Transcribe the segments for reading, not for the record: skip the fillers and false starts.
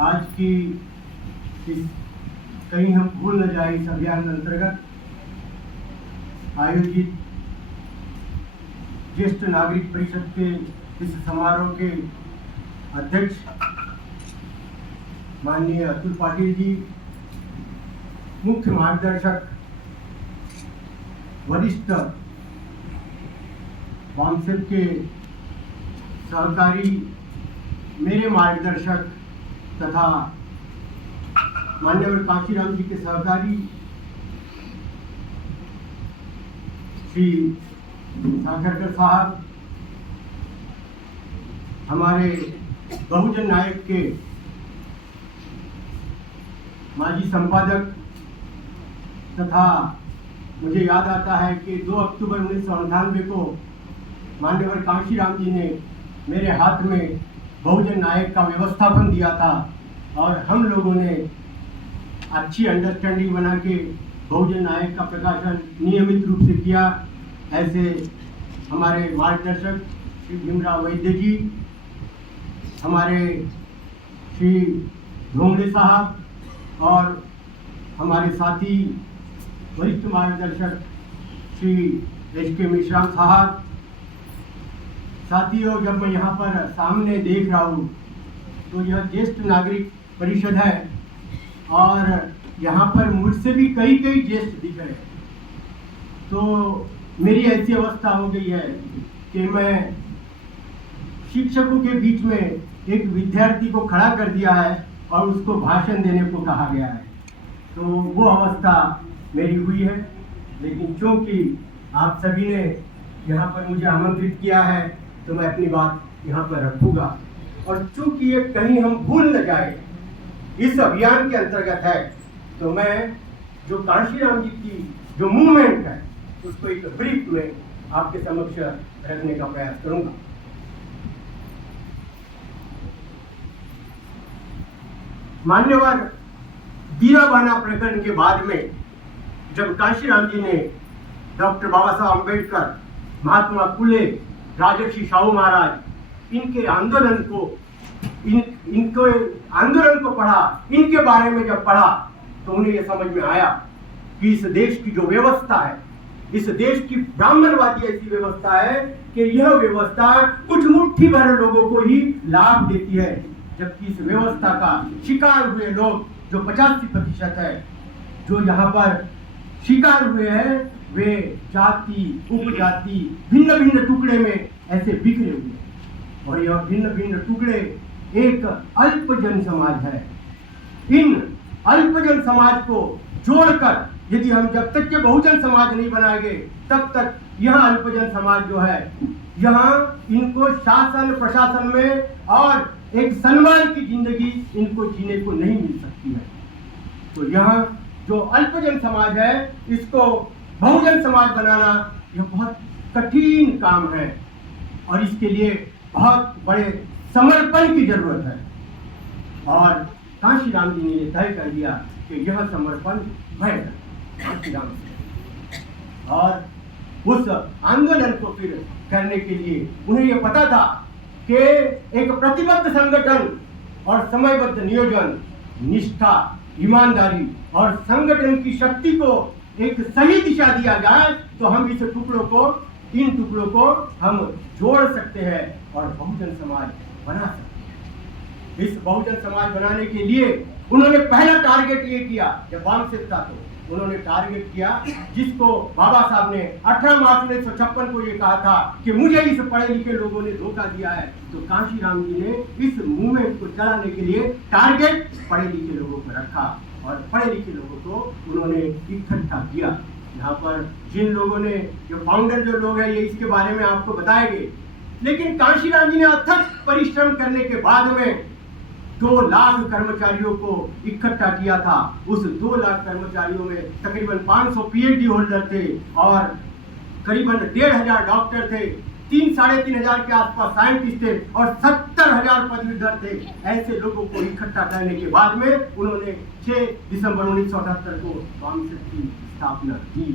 आज की इस कहीं हम भूल न जाए इस अभियान के अंतर्गत आयोजित ज्येष्ठ नागरिक परिषद के इस समारोह के अध्यक्ष माननीय अतुल पाटिल जी, मुख्य मार्गदर्शक वरिष्ठ वामसेव के सहकारी, मेरे मार्गदर्शक तथा मान्यवर काशीराम जी के सहकारी श्री साखरकर साहब, हमारे बहुजन नायक के माजी संपादक तथा मुझे याद आता है कि 2 अक्टूबर 1998 को मान्यवर काशीराम जी ने मेरे हाथ में बहुजन नायक का व्यवस्थापन दिया था और हम लोगों ने अच्छी अंडरस्टैंडिंग बना के बहुजन नायक का प्रकाशन नियमित रूप से किया। ऐसे हमारे मार्गदर्शक श्री भीमराव वैद्य जी, हमारे श्री ढोंगड़े साहब और हमारे साथी वरिष्ठ मार्गदर्शक श्री एच.के. मेश्राम साहब। साथियों, जब मैं यहाँ पर सामने देख रहा हूँ तो यह ज्येष्ठ नागरिक परिषद है और यहाँ पर मुझसे भी कई ज्येष्ठ दिख रहे हैं। तो मेरी ऐसी अवस्था हो गई है कि मैं शिक्षकों के बीच में एक विद्यार्थी को खड़ा कर दिया है और उसको भाषण देने को कहा गया है। तो वो अवस्था मेरी हुई है, लेकिन चूंकि आप सभी ने यहाँ पर मुझे आमंत्रित किया है तो मैं अपनी बात यहाँ पर रखूँगा। और चूंकि ये कहीं हम भूल न जाए इस अभियान के अंतर्गत है, तो मैं जो काशीराम जी की जो मूवमेंट है उसको एक ब्रीफ में आपके समक्ष रखने का प्रयास करूंगा। मान्यवर बीराबाना प्रकरण के बाद में जब काशीराम जी ने डॉक्टर बाबा साहब अम्बेडकर, महात्मा फुले, राजर्षि शाहू महाराज, इनके आंदोलन को पढ़ा, इनके बारे में जब पढ़ा तो उन्हें यह समझ में आया कि इस देश की जो व्यवस्था है, इस देश की ब्राह्मणवादी ऐसी व्यवस्था है कि यह व्यवस्था कुछ मुट्ठी भर लोगों को ही लाभ देती है, जबकि इस व्यवस्था का शिकार हुए लोग जो 85% है, जो यहाँ पर शिकार हुए हैं, वे जाति, उपजाति, भिन्न भिन्न टुकड़े में ऐसे बिखरे हुए हैं। और यह भिन्न भिन्न टुकड़े एक अल्पजन समाज है। इन अल्पजन समाज को जोड़कर यदि हम जब तक के बहुजन समाज नहीं बनाएंगे तब तक यह अल्पजन समाज जो है, यहाँ इनको शासन प्रशासन में और एक सम्मान की जिंदगी इनको जीने को नहीं मिल सकती है। तो यहाँ जो अल्पजन समाज है, इसको बहुजन समाज बनाना यह बहुत कठिन काम है और इसके लिए बहुत बड़े समर्पण की जरूरत है। और काशीराम जी ने यह तय कर दिया कि यह समर्पण है काशीराम जी। और उस आंदोलन को फिर करने के लिए उन्हें यह पता था कि एक प्रतिबद्ध संगठन और समयबद्ध नियोजन, निष्ठा, ईमानदारी और संगठन की शक्ति को एक सही दिशा दिया जाए तो हम इस टुकड़ों को, इन टुकड़ों को हम जोड़ सकते हैं और बहुजन समाज बना सकते हैं। इस बहुजन समाज बनाने के लिए उन्होंने पहला टारगेट ये किया, जब वामसेव था तो उन्होंने टारगेट किया जिसको बाबा साहब ने 18 मार्च 1956 को ये कहा था कि मुझे इस पढ़े लिखे लोगों ने धोखा दिया है। तो काशीराम जी ने इस मूवमेंट को चलाने के लिए टारगेट पढ़े लिखे लोगों को रखा और पढ़े लिखे लोगों को उन्होंने इकट्ठा किया। यहाँ पर जिन लोगों ने, जो फाउंडर जो लोग हैं, ये इसके बारे में आपको बताएंगे, लेकिन काशीराम जी ने अथक परिश्रम करने के बाद में 2 लाख कर्मचारियों को इकट्ठा किया था। उस 2 लाख कर्मचारियों में तकरीबन 500 पीएचडी होल्डर थे और करीबन 1,500 डॉक्टर थे, 3-3,500 के आसपास साइंटिस्ट थे और 70,000 पदवीधर थे। ऐसे लोगों को इकट्ठा करने के बाद में उन्होंने 6 दिसंबर 1978 को वामसेव की स्थापना की।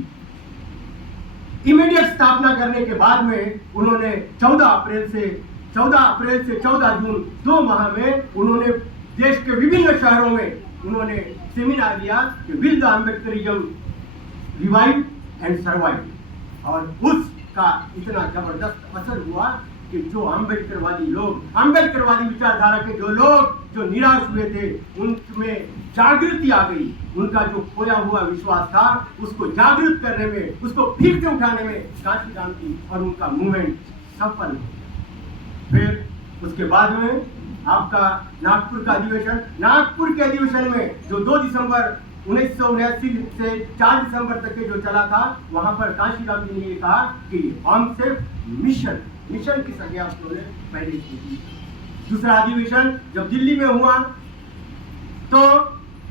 इमीडिएट स्थापना करने के बाद में उन्होंने 14 अप्रैल से 14 जून 2 माह में उन्होंने देश के विभिन्न शहरों में उन्होंने सेमिनार दिया कि will the Ambedkarism revive and survive. और उसका इतना जबरदस्त असर हुआ कि जो अम्बेडकरवादी विचारधारा के जो लोग जो निराश हुए थे, उनमें जागृति आ गई। उनका जो खोया हुआ विश्वास था उसको जागृत करने में, उसको फिर से उठाने में कांशीराम जी और उनका मूवमेंट सफल हो गया। फिर उसके बाद में आपका नागपुर का अधिवेशन, नागपुर के अधिवेशन में जो 2 दिसंबर 1979 से 4 दिसंबर तक के जो चला था, वहां पर कांशीराम जी ने ये कहा कि हमसे मिशन की संज्ञा उन्होंने पहले की थी। दूसरा अधिवेशन जब दिल्ली में हुआ तो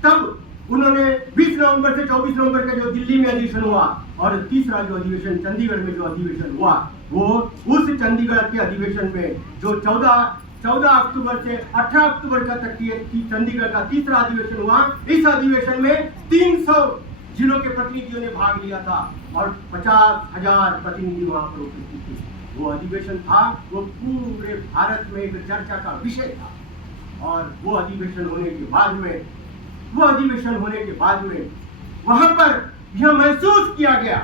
तब उन्होंने 20 नवंबर से 24 नवंबर का जो दिल्ली में अधिवेशन हुआ, और तीसरा जो अधिवेशन चंडीगढ़ में जो अधिवेशन हुआ, वो उस चंडीगढ़ के अधिवेशन में जो 14 अक्टूबर से 18 अक्टूबर का तक की चंडीगढ़ का तीसरा अधिवेशन हुआ। इस अधिवेशन में 300 जिलों के प्रतिनिधियों ने भाग लिया था और 50,000 प्रतिनिधि वहां पर उपस्थित थे। वो अधिवेशन था, वो पूरे भारत में एक चर्चा का विषय था। और वो अधिवेशन होने के बाद में वहां पर यह महसूस किया गया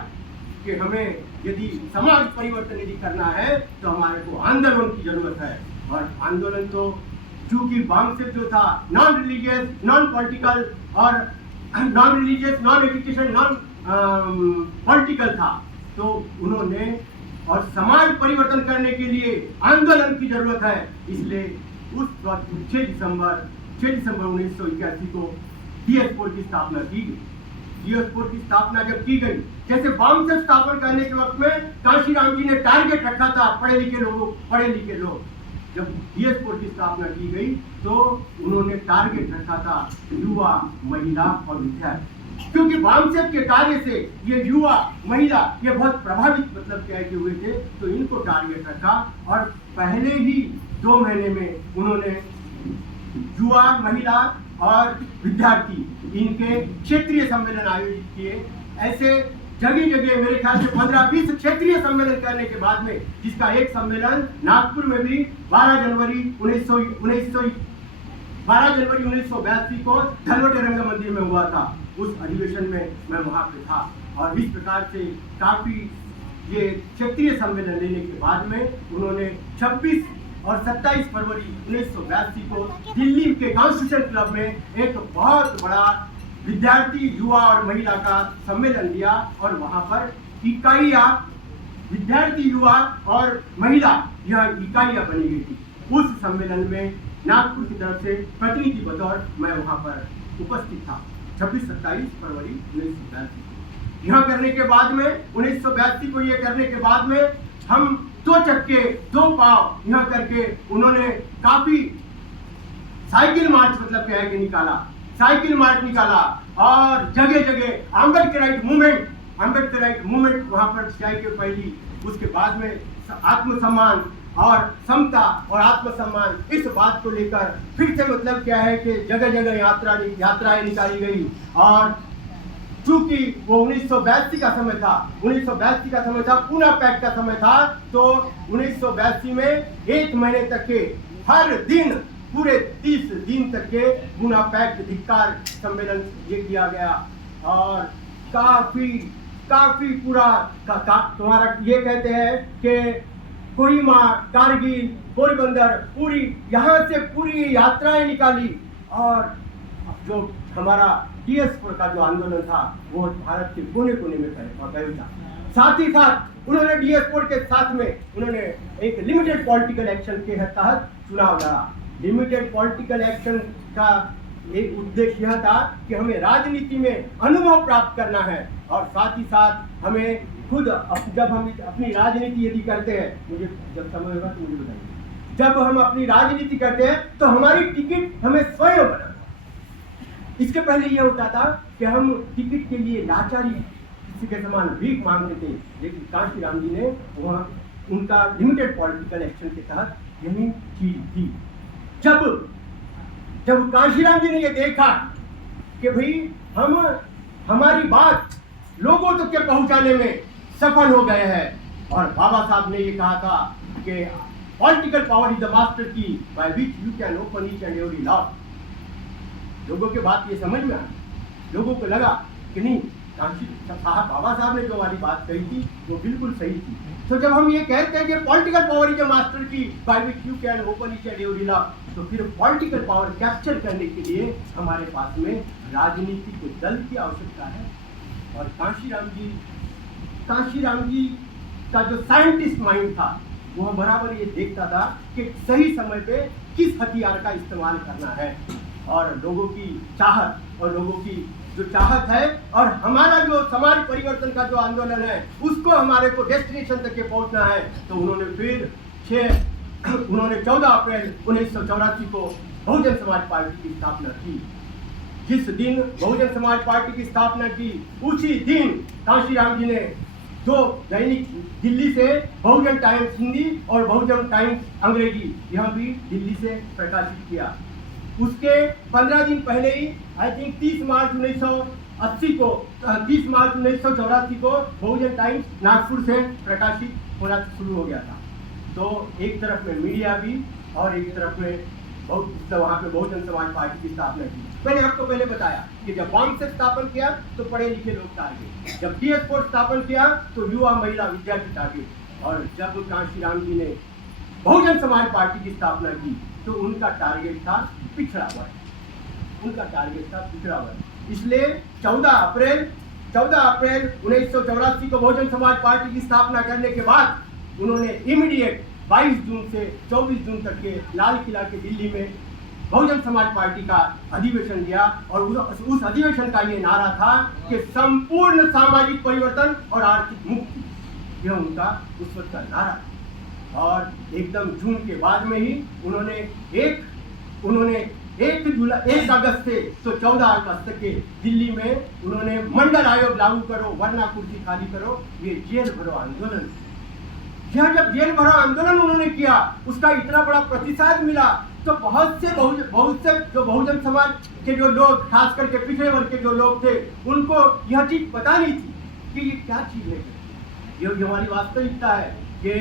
कि हमें यदि समाज परिवर्तन यदि करना है तो हमारे को आंदोलन की जरूरत है। और आंदोलन तो चूंकि बामसेफ जो था नॉन रिलीजियस, नॉन पॉलिटिकल और non religious, non education, non political था, तो उन्होंने और समाज परिवर्तन करने के लिए आंदोलन की जरूरत है, इसलिए उस वक्त 6 दिसंबर 1981 को डीएस कोड की स्थापना की गई। डीएस कोड की स्थापना जब की गई, जैसे बामसेफ स्थापना करने के वक्त में कांशीराम जी ने टारगेट रखा था पढ़े लिखे लोग। जब डीएस कोड की स्थापना की गई तो उन्होंने टारगेट रखा था युवा, महिला और विद्यार्थी, क्योंकि बामसेफ के कार्य से ये युवा, महिला ये बहुत प्रभावित क्या हुए थे, तो इनको टारगेट रखा। और पहले ही 2 महीने में उन्होंने युवा, महिला और विद्यार्थी इनके क्षेत्रीय सम्मेलन आयोजित किए। ऐसे जगह मेरे ख्याल से 15-20 क्षेत्रीय सम्मेलन करने के बाद में, जिसका एक सम्मेलन नागपुर में भी 12 जनवरी 1982 को धनवटे रंग मंदिर में हुआ था। उस अधिवेशन में मैं वहां पे था। और इस प्रकार से काफी ये क्षेत्रीय सम्मेलन लेने के बाद में उन्होंने 26 और 27 फरवरी 1982 को दिल्ली के कॉन्स्टिट्यूशन क्लब में एक बहुत बड़ा विद्यार्थी, युवा और महिला का सम्मेलन दिया। और वहां पर इकाइयां, विद्यार्थी, युवा और महिला, यह इकाइयां बनी गई थी। उस सम्मेलन में नागपुर की तरफ से प्रतिनिधि बतौर मैं वहां पर उपस्थित था 26-27 फरवरी 1982। यह करने के बाद में 1982 को ये करने के बाद में हम 2 चक्के 2 पाव यह करके उन्होंने काफी साइकिल मार्च निकाला और जगह अम्बेडकराइट मूवमेंट वहां पर जाए के पहली। उसके बाद में आत्मसम्मान और समता और आत्मसम्मान, इस बात को लेकर फिर से क्या है कि जगह यात्राएं निकाली गई। और चूंकि वो 1982 का समय था, पूना पैक्ट का समय था, तो 1982 में 1 महीने तक के हर दिन पूरे 30 दिन तक के पूना पैक्ट धिक्कार सम्मेलन ये किया गया। और काफी पूरा तुम्हारा ये कहते हैं कि कोहिमा, कारगिल, पोरबंदर, पूरी यहाँ से पूरी यात्राएं निकाली। और जो हमारा डीएस4 का जो आंदोलन था वो भारत के कोने-कोने में फैला। साथ ही साथ उन्होंने डीएस4 के साथ में उन्होंने एक लिमिटेड पॉलिटिकल एक्शन के तहत चुनाव लड़ा। लिमिटेड पॉलिटिकल एक्शन का एक उद्देश्य यह था कि हमें राजनीति में अनुभव प्राप्त करना है, और साथ ही साथ हमें खुद जब हम अपनी राजनीति यदि करते हैं, मुझे जब समय होगा तो मुझे बताइए, जब हम अपनी राजनीति करते हैं तो हमारी टिकट हमें स्वयं बनाना। इसके पहले यह होता था कि हम टिकट के लिए लाचारी किसी के समान भीख मांगते थे, लेकिन कांशीराम जी ने वहाँ उनका लिमिटेड पॉलिटिकल एक्शन के तहत यही चीज थी। जब कांशीराम जी ने ये देखा कि भाई हम हमारी बात लोगों तक के पहुंचाने में सफल हो गए हैं, और बाबा साहब ने ये कहा था कि political power is the master key by which you can open each and every lock. लोगों के बात ये समझ में आई, लोगों को लगा कि नहीं, काशी साहब बाबा साहब ने जो वाली बात कही थी वो बिल्कुल सही थी। तो जब हम ये कहते हैं कि political power is a master key by which you can open each and every law, तो फिर पॉलिटिकल पावर कैप्चर करने के लिए हमारे पास में राजनीतिक दल की आवश्यकता है। और काशीराम जी का जो साइंटिस्ट माइंड था वो बराबर ये देखता था कि सही समय पे किस हथियार का इस्तेमाल करना है, और लोगों की चाहत और लोगों की जो चाहत है और हमारा जो समाज परिवर्तन का जो आंदोलन है उसको हमारे को डेस्टिनेशन तक के पहुंचना है। तो उन्होंने फिर 14 अप्रैल 1984 को बहुजन समाज पार्टी की स्थापना की। जिस दिन बहुजन समाज पार्टी की स्थापना की उसी दिन काशीराम जी ने जो दैनिक दिल्ली से बहुजन टाइम्स हिंदी और बहुजन टाइम्स अंग्रेजी यह भी दिल्ली से प्रकाशित किया। उसके 15 दिन पहले ही आई थिंक 30 मार्च 1984 को बहुजन टाइम्स नागपुर से प्रकाशित होना शुरू हो गया था। तो एक तरफ में मीडिया भी और एक तरफ में वहाँ पे बहुजन समाज पार्टी की स्थापना की। मैंने आपको पहले बताया कि जब बॉम्ब से स्थापन किया तो पढ़े लिखे लोग टारगेट, जब DS फोर्स स्थापन किया तो युवा महिला विद्यार्थी टारगेट, और जब काशीराम जी ने बहुजन समाज पार्टी की स्थापना की तो उनका टारगेट था पिछड़ा वर्ग। इसलिए 14 अप्रैल 1984 को बहुजन समाज पार्टी की स्थापना करने के बाद उन्होंने इमीडिएट 22 जून से 24 जून तक के लाल किला के दिल्ली में बहुजन समाज पार्टी का अधिवेशन दिया, और उस अधिवेशन का ये नारा था कि संपूर्ण सामाजिक परिवर्तन और आर्थिक मुक्ति, यह उनका उस वक्त का नारा। और एकदम जून के बाद में ही उन्होंने 1 अगस्त से तो 14 अगस्त तक के दिल्ली में उन्होंने मंडल आयोग लागू करो वरना कुर्सी खाली करो, ये जेल भरो आंदोलन। यह जब जेल भरो आंदोलन उन्होंने किया उसका इतना बड़ा प्रतिसाद मिला, तो बहुत से जो बहुजन समाज के जो लोग, खास करके पिछड़े वर्ग के जो लोग थे, उनको यह चीज पता नहीं थी कि ये क्या चीज है। ये हमारी वास्तविकता है कि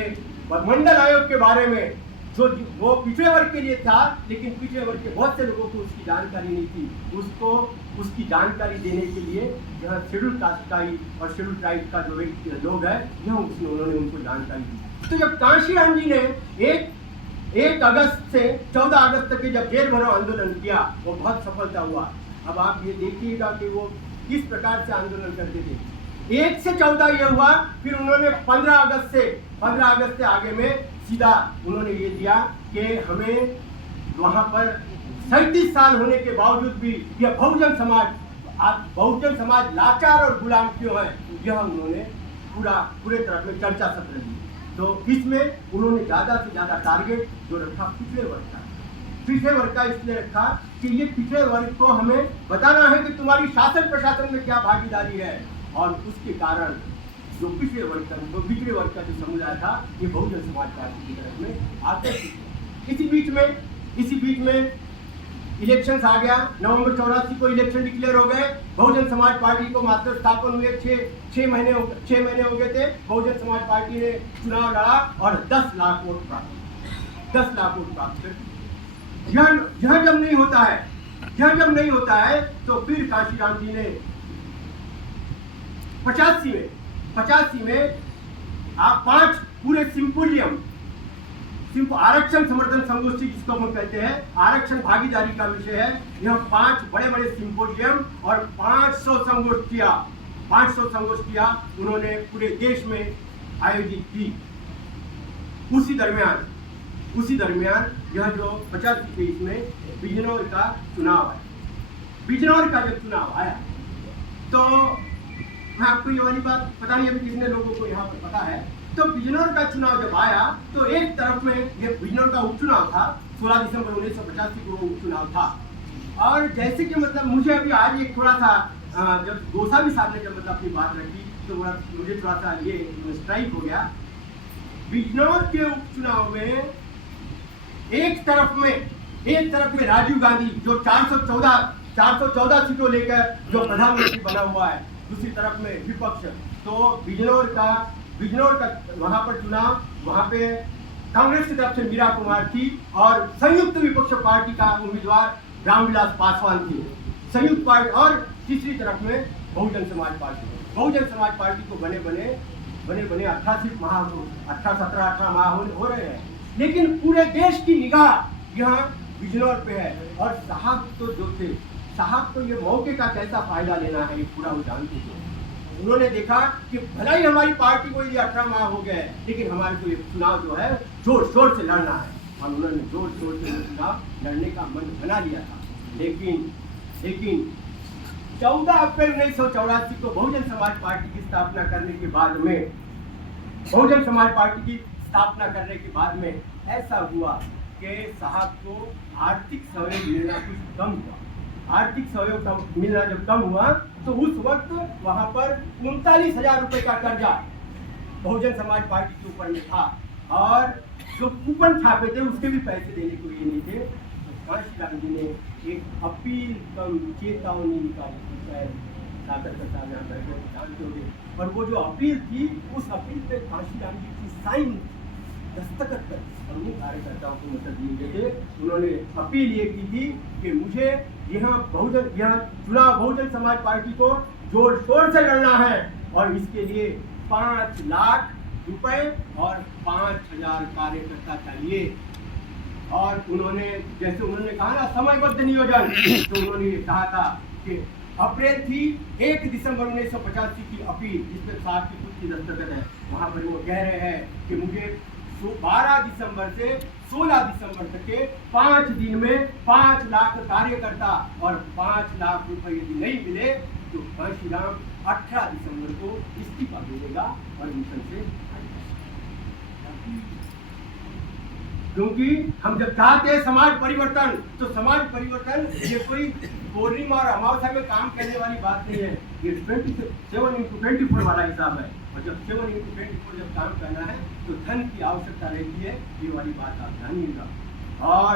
मंडल आयोग के बारे में जो वो पिछड़े वर्ग के लिए था, लेकिन पिछड़े वर्ग के बहुत से लोगों को उसकी जानकारी नहीं थी। उसको उसकी जानकारी देने के लिए यह शेड्यूल कास्ट का ही और शेड्यूल ट्राइब का जो लोग है यह उन्होंने उनको जानकारी दी। तो जब काशीराम जी ने 1 अगस्त से 14 अगस्त तक के जब जेल भरो आंदोलन किया वो बहुत सफलता हुआ। अब आप ये देखिएगा कि वो किस प्रकार से आंदोलन करते थे। 1 से 14 ये हुआ, फिर उन्होंने 15 अगस्त से आगे में सीधा उन्होंने ये दिया कि हमें वहाँ पर 37 साल होने के बावजूद भी यह बहुजन समाज लाचार और गुलाम क्यों है, यह उन्होंने पूरे तरह में चर्चा सत्र दी। तो इसमें उन्होंने ज़्यादा से ज़्यादा टारगेट जो रखा पिछड़े वर्ग का इसलिए रखा कि ये पिछड़े वर्ग को हमें बताना है कि तुम्हारी शासन प्रशासन में क्या भागीदारी है, और उसके कारण जो पिछड़े वर्ग का जो समुदाय था ये बहुजन समाज पार्टी की तरफ में आकर्षित। इसी बीच में इलेक्शंस आ गया। नवंबर 84 को इलेक्शन डिक्लेयर हो गए। बहुजन समाज पार्टी को मात्र स्थापन हुए 6 महीने हो गए थे। बहुजन समाज पार्टी ने चुनाव लड़ा और 10 लाख वोट प्राप्त कर। यह जब नहीं होता है तो फिर काशीराम जी ने 85 में आप 5 पूरे सिंपोजियम आरक्षण समर्थन संगोष्ठी जिसको हम कहते हैं, आरक्षण भागीदारी का विषय है। यह 5 बड़े सिंपोजियम और 500 संगोष्ठियां उन्होंने पूरे देश में आयोजित की। उसी दरमियान यह जो 85 में बिजनौर का चुनाव है। बिजनौर का जब चुनाव आया तो मैं आपको ये वाली बात पता नहीं अभी कितने लोगों को यहाँ पर पता है। तो बिजनौर का चुनाव जब आया तो एक तरफ में ये बिजनौर का उपचुनाव था, 16 दिसंबर 1985 को उपचुनाव था। और जैसे कि मतलब मुझे अभी आज एक थोड़ा सा जब गोसावी साहब ने जब अपनी बात रखी तो मुझे थोड़ा सा ये स्ट्राइक हो गया। बिजनौर के उपचुनाव में एक तरफ में राजीव गांधी जो 414 सीटों लेकर जो प्रधानमंत्री बना हुआ है, दूसरी तरफ में विपक्ष। तो बिजनौर का वहां पर चुनाव, वहां पे कांग्रेस की तरफ से मीरा कुमार थी और संयुक्त विपक्ष पार्टी का उम्मीदवार रामविलास पासवान थी, संयुक्त पार्टी, और तीसरी तरफ में बहुजन समाज पार्टी। बहुजन समाज पार्टी को बने 18 माह 17-18 माह हो रहे हैं, लेकिन पूरे देश की निगाह यहाँ बिजनौर पे है। और साहब तो जो थे, साहब तो ये मौके का कैसा फायदा लेना है ये पूरा वो जानते थे। उन्होंने देखा कि भला ही हमारी पार्टी को ये 18 माह हो गए, लेकिन हमारे को ये चुनाव जो है जोर शोर से लड़ना है, और उन्होंने जोर शोर से चुनाव लड़ने का मन बना लिया था। लेकिन 14 अप्रैल 1984 को बहुजन समाज पार्टी की स्थापना करने के बाद में, बहुजन समाज पार्टी की स्थापना करने के बाद में ऐसा हुआ कि साहब को आर्थिक सहयोग मिलना कुछ कम हुआ। आर्थिक सहयोग मिलना जब कम हुआ तो उस वक्त वहां पर 39,000 रुपए का कर्जा बहुजन समाज पार्टी के ऊपर में था, और जो कूपन छापे थे उसके भी पैसे देने को ये नहीं थे। तो कांशीराम जी ने एक अपील कम चेतावनी निकाली, जानते होंगे, और वो जो अपील थी, उस अपील पे कांशीराम जी की साइन दस्तखत कर और उन कार्यकर्ताओं को मतलब दिए गए थे। उन्होंने अपील ये की थी कि मुझे यहाँ चुनाव बहुजन समाज पार्टी को जोर शोर से लड़ना है, और इसके लिए 5 लाख रुपए और 5,000 कार्यकर्ता चाहिए। और उन्होंने कहा ना समयबद्ध नियोजन, तो उन्होंने ये कहा था कि अप्रैल थी 1 दिसंबर 1985 की अपील, जिसमें साहब की खुद की दस्तखत है। वहाँ पर वो कह रहे हैं कि मुझे 12 दिसंबर से 16 दिसंबर तक के 5 दिन में 5 लाख कार्यकर्ता और 5 लाख रुपए यदि नहीं मिले तो कांशीराम 18 दिसंबर को इस्तीफा देगा और मिशन से, क्योंकि हम जब चाहते हैं समाज परिवर्तन, तो समाज परिवर्तन ये कोई पूर्णिमा और अमावस्या में काम करने वाली बात नहीं है, ये 7x24 वाला हिसाब है। और जब 7x24 जब काम करना है तो धन की आवश्यकता रहती है, ये वाली बात आप जानिएगा। और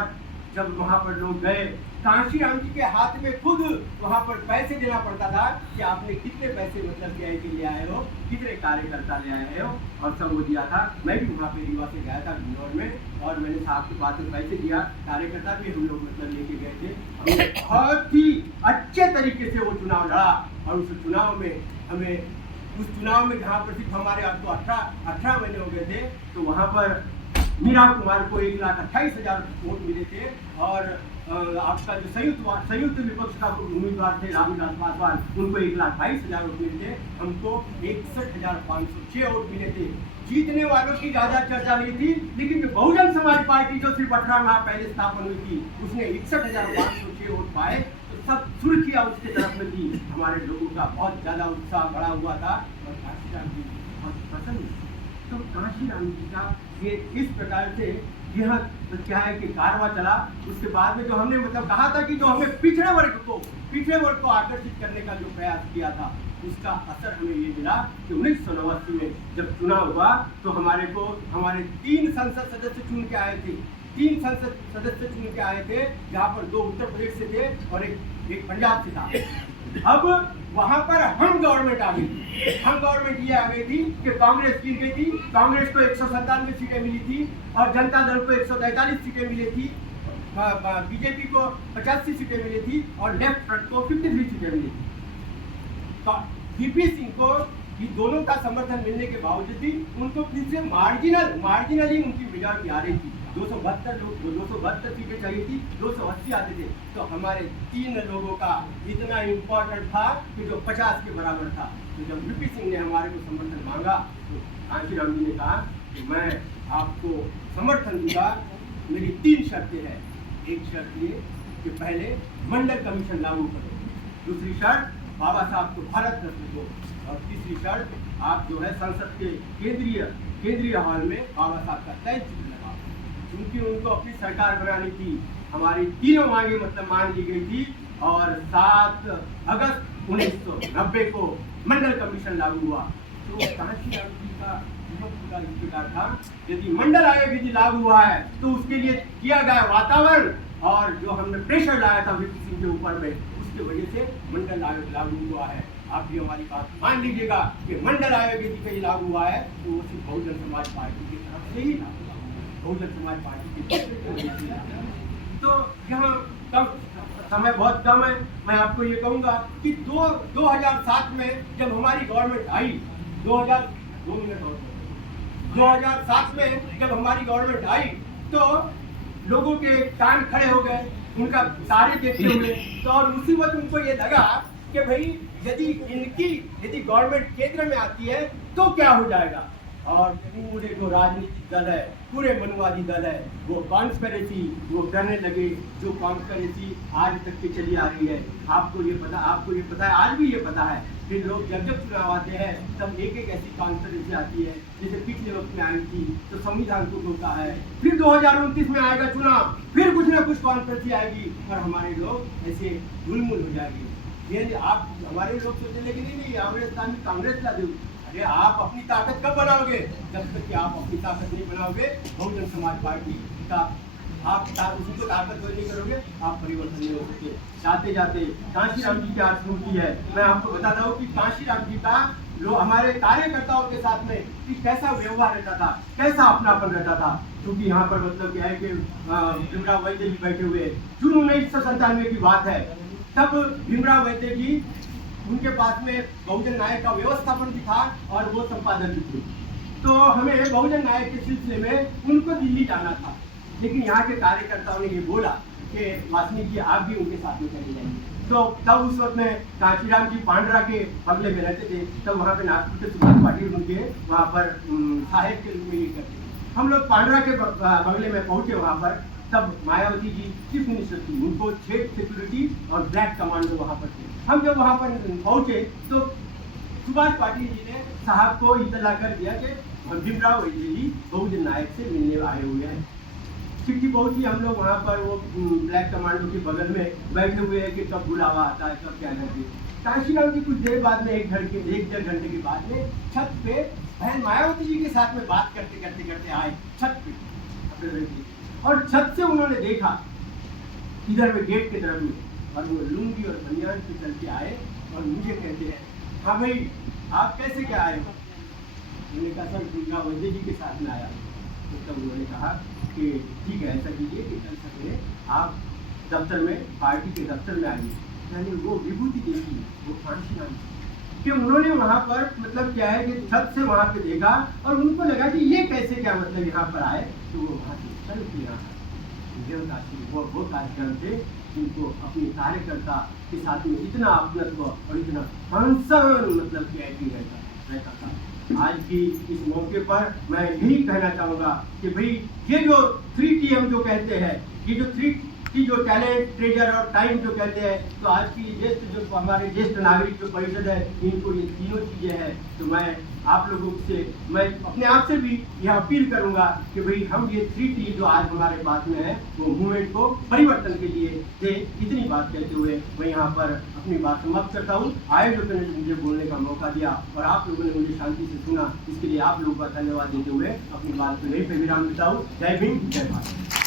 जब वहाँ पर लोग गए, कांशीराम जी के हाथ में खुद वहाँ पर पैसे देना पड़ता था कि आपने कितने पैसे मतलब ले आए हो, कितने कार्यकर्ता ले आए हो, और सब वो दिया था। मैं भी वहाँ पे रीवा से गया था बिजनौर में, और मैंने साहब के पास में पैसे दिया, कार्यकर्ता भी हम लोग मतलब लेके गए थे। हमने बहुत ही अच्छे तरीके से वो चुनाव लड़ा, और उस चुनाव में जहाँ पर सिर्फ हमारे आपको 18 महीने हो गए थे, तो वहाँ पर मीरा कुमार को 1,28,000 वोट मिले थे, और आपका जो संयुक्त विपक्ष का उम्मीदवार थे रामविलास पासवान, उनको 1,22,000 वोट मिले थे। हमको 61,506 वोट मिले थे। जीतने वालों की ज्यादा चर्चा नहीं थी, लेकिन जो बहुजन समाज पार्टी जो सिर्फ 18 माह पहले स्थापन हुई थी, उसने 61,506 वोट पाए, तो सब सुर्खियां उसके तरफ में थी। हमारे लोगों का बहुत ज्यादा उत्साह बढ़ा हुआ था, और कांशीराम जी बहुत पसंद। तो कांशीराम जी का ये इस प्रकार से यह क्या है कि कारवा चला। उसके बाद में जो हमने मतलब कहा था कि जो हमें पिछड़े वर्ग को आकर्षित करने का जो प्रयास किया था, उसका असर हमें ये मिला कि 1989 में जब चुनाव हुआ तो हमारे 3 संसद सदस्य चुन के आए थे। 3 संसद सदस्य चुन के आए थे, जहाँ पर 2 उत्तर प्रदेश से थे और एक पंजाब से था। अब वहां पर हम गवर्नमेंट आ गई। हम गवर्नमेंट ये आ गई थी कि कांग्रेस गिर गई थी। कांग्रेस को 197 सीटें मिली थी, और जनता दल को 143 सीटें मिली थी, बीजेपी को 85 सीटें मिली थी, और लेफ्ट फ्रंट को 53 सीटें मिली थी। तो वीपी सिंह को ये दोनों का समर्थन मिलने के बावजूद भी उनको फिर से मार्जिनली उनकी मेजॉरिटी आ रही थी। 272 सीटें चाहिए थी, 280 आते थे। तो हमारे 3 लोगों का इतना इम्पोर्टेंट था कि जो 50 के बराबर था। तो जब वीपी सिंह ने हमारे को समर्थन मांगा, तो कांशीराम जी ने कहा कि मैं आपको समर्थन दूंगा, मेरी 3 शर्तें हैं। एक शर्त ये कि पहले मंडल कमीशन लागू करो, दूसरी शर्त बाबा साहब को भारत रत्न दो, और तीसरी शर्त आप जो है संसद के केंद्रीय हॉल में बाबा साहब का तय चित्र लगाओ। क्योंकि उनको अपनी सरकार बनानी थी। हमारी तीनों मांगे मतलब मान ली गई थी, और 7 अगस्त 1990 को मंडल कमीशन लागू हुआ। तो कांशीराम जी का पूरा इस प्रकार था, यदि मंडल आयोग यदि लागू हुआ है तो उसके लिए किया गया वातावरण और जो हमने प्रेशर लाया था वीपी सिंह के ऊपर में, उसके वजह से मंडल आयोग लागू हुआ है। आप भी हमारी बात मान लीजिएगा कि मंडल आयोग यदि कहीं लागू हुआ है तो वो सिर्फ बहुजन समाज पार्टी की तरफ से ही लागू, बहुजन समाज पार्टी की तरफ से। तो यहाँ कब समय बहुत कम है। मैं आपको ये कहूँगा कि 2007 में जब हमारी गवर्नमेंट आई, 2007 में जब हमारी गवर्नमेंट आई तो लोगों के कान खड़े हो गए उनका तारे देखते हुए। तो और उसी वक्त उनको ये लगा कि भाई यदि गवर्नमेंट केंद्र में आती है तो क्या हो जाएगा। और पूरे जो राजनीतिक दल है, पूरे मनवादी दल है, वो कॉन्स्पिरेसी वो करने लगे, जो कॉन्स्पिरेसी आज तक की चली आ रही है। आपको ये पता है, आज भी ये पता है। फिर लोग जब चुनाव आते हैं तब एक ऐसी कॉन्स्पिरेसी आती है, जैसे पिछले वक्त में आई थी तो संविधान को रोका है। फिर 2029 में आएगा चुनाव, फिर कुछ ना कुछ कॉन्स्पिरेसी आएगी और हमारे लोग ऐसे गुलमुल हो जाएंगे। ये आप हमारे लोग सोचने लगे नहीं कांग्रेस ला दो। अरे आप अपनी ताकत कब बनाओगे? जब तक कि आप अपनी ताकत नहीं बनाओगे बहुजन समाज पार्टी का आप उसी को ताकतवर नहीं करोगे, आप परिवर्तन नहीं हो सकते। जाते जाते कांशीराम जी की आज स्मृति है। मैं आपको बताता हूँ कि कांशीराम जी का जो हमारे कार्यकर्ताओं के साथ में कि कैसा व्यवहार रहता था, कैसा अपनापन रहता था। क्योंकि यहाँ पर मतलब क्या है कि भीमराव वैद्य जी बैठे हुए, जून 1997 की बात है, तब भीमराव वैद्य जी उनके पास में बहुजन नायक का व्यवस्थापन भी था और वो संपादक भी थे। तो हमें बहुजन नायक के सिलसिले में उनको दिल्ली जाना था, लेकिन यहाँ के कार्यकर्ताओं ने ये बोला कि वासनिक जी आप भी उनके साथ में चले जाएंगे। तो तब उस वक्त में कांशीराम जी पांड्रा के बंगले में रहते थे। तब वहाँ पे नागपुर के सुभाष पाटिल उनके वहाँ पर साहेब के रूप में ये करते थे। हम लोग पांड्रा के बंगले में पहुँचे वहाँ पर, तब मायावती जी चीफ मिनिस्टर थी, उनको स्टेट सिक्योरिटी और ब्लैक कमांडो वहाँ पर थे। हम जब वहाँ पर पहुँचे तो सुभाष पाटिल जी ने साहब को इतला कर दिया कि भीमराव वैद्य जी बहुजन नायक से मिलने आए हुए हैं। चिट्ठी पहुँची, हम लोग वहाँ पर वो ब्लैक कमांडो के बगल में बैठे हुए हैं कि कब बुलावा आता है, कब क्या करते। कांशीराम जी कुछ देर बाद में एक डेढ़ घंटे के बाद में छत पे बहन मायावती जी के साथ में बात करते आए छत पे, और छत से उन्होंने देखा इधर में गेट की तरफ में, और वो लुंगी और बनियान पे चल के आए और मुझे कहते हैं हाँ भाई आप कैसे क्या आए हो? मैंने कहा सर भीमराव वैद्य जी के साथ में आया। तो तब उन्होंने कहा कि ठीक है ऐसा कीजिए कि कल सवेरे आप दफ्तर में, पार्टी के दफ्तर में आइए। यानी वो विभूति देखी, वो कांशीराम कि उन्होंने वहाँ पर मतलब क्या है कि छत से वहाँ पे देखा और उनको लगा कि ये कैसे क्या मतलब यहाँ पर आए। तो वो वहाँ से चल के यहाँ वो कार्यक्रम थे उनको अपने कार्यकर्ता के साथ में इतना अपनत्व और इतना कंसर्न मतलब क्या रहता था। आज की इस मौके पर मैं यही कहना चाहूँगा कि भाई ये जो 3T हम जो कहते हैं, ये जो 3T जो टैलेंट, ट्रेजर और टाइम जो कहते हैं, तो आज की जो हमारे ज्येष्ठ नागरिक जो परिषद है, इनको ये तीनों चीज़ें हैं। तो मैं आप लोगों से, मैं अपने आप से भी यह अपील करूंगा कि भाई हम ये 3T जो आज हमारे पास में है वो मूवमेंट को परिवर्तन के लिए थे। इतनी बात कहते हुए मैं यहाँ पर अपनी बात समाप्त करता हूँ। आयोजकों ने मुझे बोलने का मौका दिया और आप लोगों ने मुझे शांति से सुना, इसके लिए आप लोगों का धन्यवाद देते हुए अपनी बात को यहीं पे विराम देता हूँ। जय भीम, जय भारत।